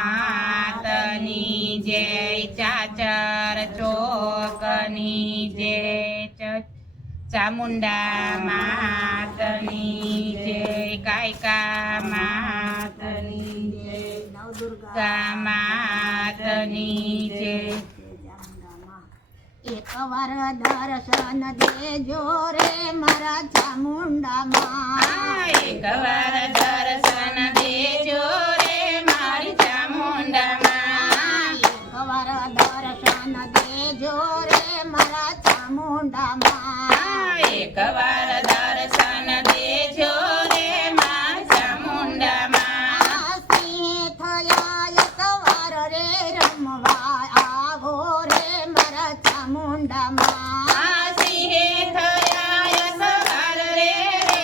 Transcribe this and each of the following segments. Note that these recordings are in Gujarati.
માતની જય ચાચર ચોકની જય ચામુંડા માતની જય કાયકા માતની જય નવદુર્ગા માતની જય એક વાર દર્શન દેજો રે મારા ચામુંડા માં એક વાર દર્શન દેજો રે મારી ચામુંડા માં એક વાર દર્શન દેજો રે મારા ચામુંડા માં એક વાર દર્શન દેજો રે મારી ચામુંડા માં સિંહ થયા એક વાર રે રમવા આવો રે મારા ચામુંડા માં સિંહે થયા સવાર રે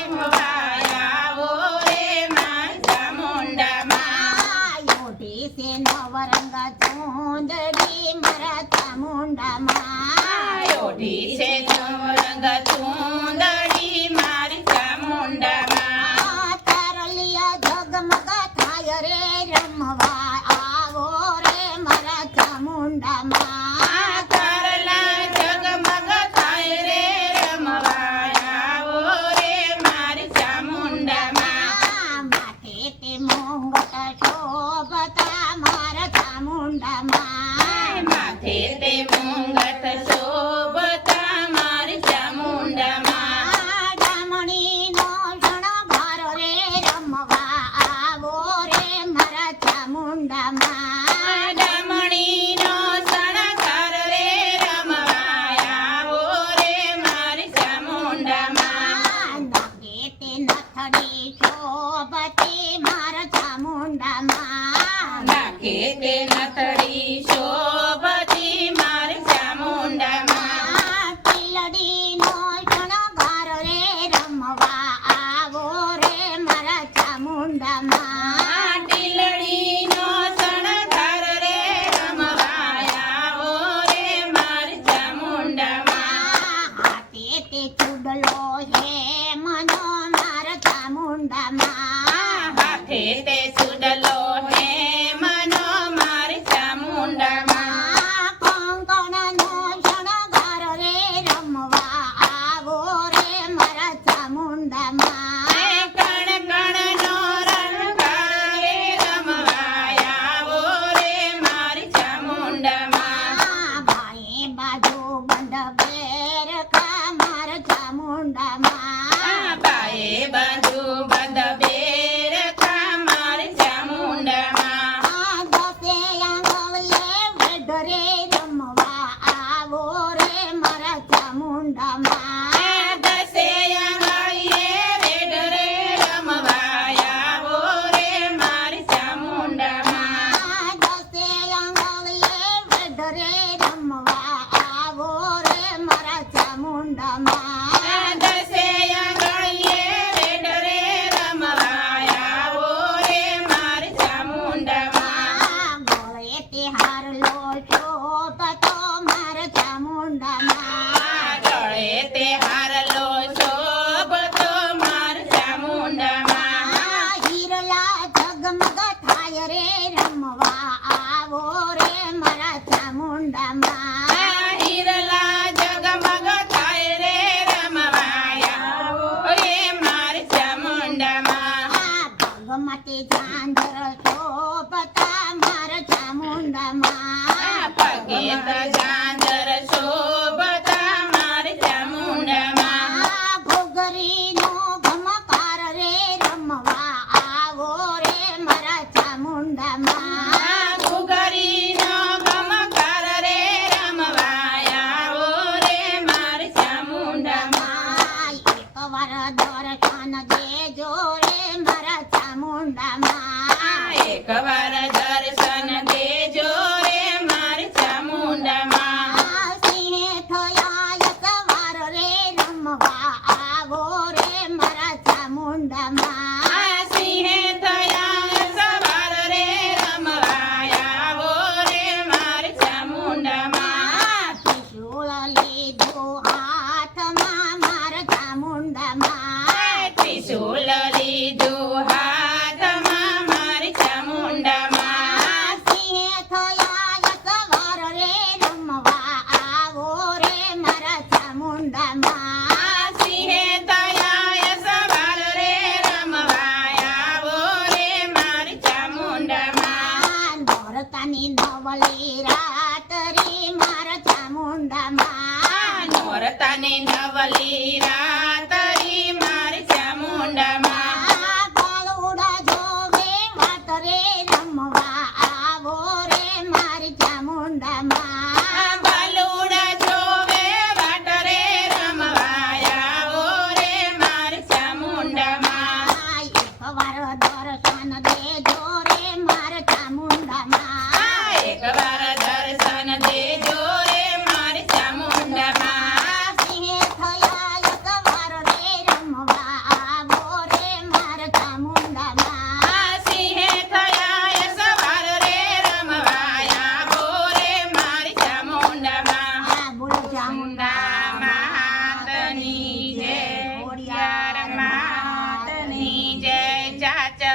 રમવાયાવો રે મારી ચામુંડા માં યોઢી સે નવરંગા ચૂંદડી મારા ચામુંડા માં યોઢી છે નવરંગ ચૂંદડી મારી ચામુંડા માં તારલિયા જગમગ થાય રે રમવા આવો રે મારા ચામુંડા માં તારલા જગમગ થાય રે રમવાયાવો રે મારી ચામુંડા માં માથે તે મોંગટ શોભતા મારા ચામુંડા માં માથે તે મુંગટ શોભતા મારી ચામુંડા માં ડામણીનો શણગાર રે રમવા આવો રે મારા ચામુંડા માં ડામણીનો શણગાર રે રમવાયાવો રે મારી ચામુંડા માં નાગે તે નથડી શોભતી મારા ચામુંડા માં નાખે તે નથડી શોભતી મારી ચામુંડા માં ટીલડીનો શણગાર રે રમવા આવો રે મારા ચામુંડા માં ટીલડીનો શણગાર રે રમવાયાવો રે મારી ચામુંડા માં હાથે તે ચૂડલો હે મનો મારા ચામુંડા માં હાથે તે સુડલો હે મનો મારી ચામુંડા માં કંકણનો શણગાર રે રમવા આવો રે મારા ચામુંડા માં કણ કણનો રણગાર રે રમવાયાવો રે મારી ચામુંડા માં બાએ બાજુ બંધ બેર ખા મારા ચામુંડા માં બાએ બાજુ બંધ બેર ખા મારી ચામુંડા માં દસે આંગળીએ વેઢ રે રમવા આવો રે મારા ચામુંડા માં દસે આંગળીએ વેઢ રે રમવાયાવો રે મારી ચામુંડા માં દસે આંગળીએ વેઢ રે રમવા આવો રે મારા ચામુંડા માં દસે આંગળીએ વેઢ રે રમવાયાવો રે મારી ચામુંડા માં ગળે તે હારલો શોભતો મારા ચામુંડા માં ગળે તે હારલો શોભતો મારી ચામુંડા માં હીરલા ઝગમગ થાય રે રમવા આવો રે મારા ચામુંડા માં હિરલા જગમગ થાય રે રમવાયાવો રે મારી ચામુંડા માં ભગમતી ઝાંઝર શોભતા મારા ચામુંડા માં પગે ઝાંઝર શોભતા મારી ચામુંડા માં ઘોઘરીનો ઘમકાર રે રમવા આવો રે મારા ચામુંડા માં ઘુઘરીનો ગમકાર રે રમવાયાવો રે મારી ચામુંડા માં એક વાર દર્શન દેજો રે મારા ચામુંડા માં એક વાર દર્શન દેજો રે મારી ચામુંડા માં સિંહે થયા સવાર રે રમવા આવો રે મારા ચામુંડા માં સિંહે થયા સવાર રે રમવાયાવો રે મારી ચામુંડા માં ત્રિશૂળ લીધું હાથમાં મારા ચામુંડા માં ત્રિશૂલ લીધું હાથમાં મારી ચામુંડા માં નોરતાની નવલી રાત રે મારા ચામુંડામાં નોરતાની નવલી રાત રી મારી ચામુંડામાં ગળુડા જોવે વાત રે રમવા આવો રે મારી ચામુંડામાં બાલુડા જોવે વાટ રે રમવા આવો રે મારી ચામુંડામાં એકવાર દર્શન દેજો રે મારા ચામુંડામાં એકવાર દર્શન દેજો રે મારી ચામુંડામાં સિંહે થયા એકવાર રે રમવા આવો રે મારા ચામુંડામાં સિંહે થયા સવાર રે રમવા આવો રે મારી ચામુંડામાં બોલો ચામુંડા માતની જય ખોડિયાર માતની જય ચાચર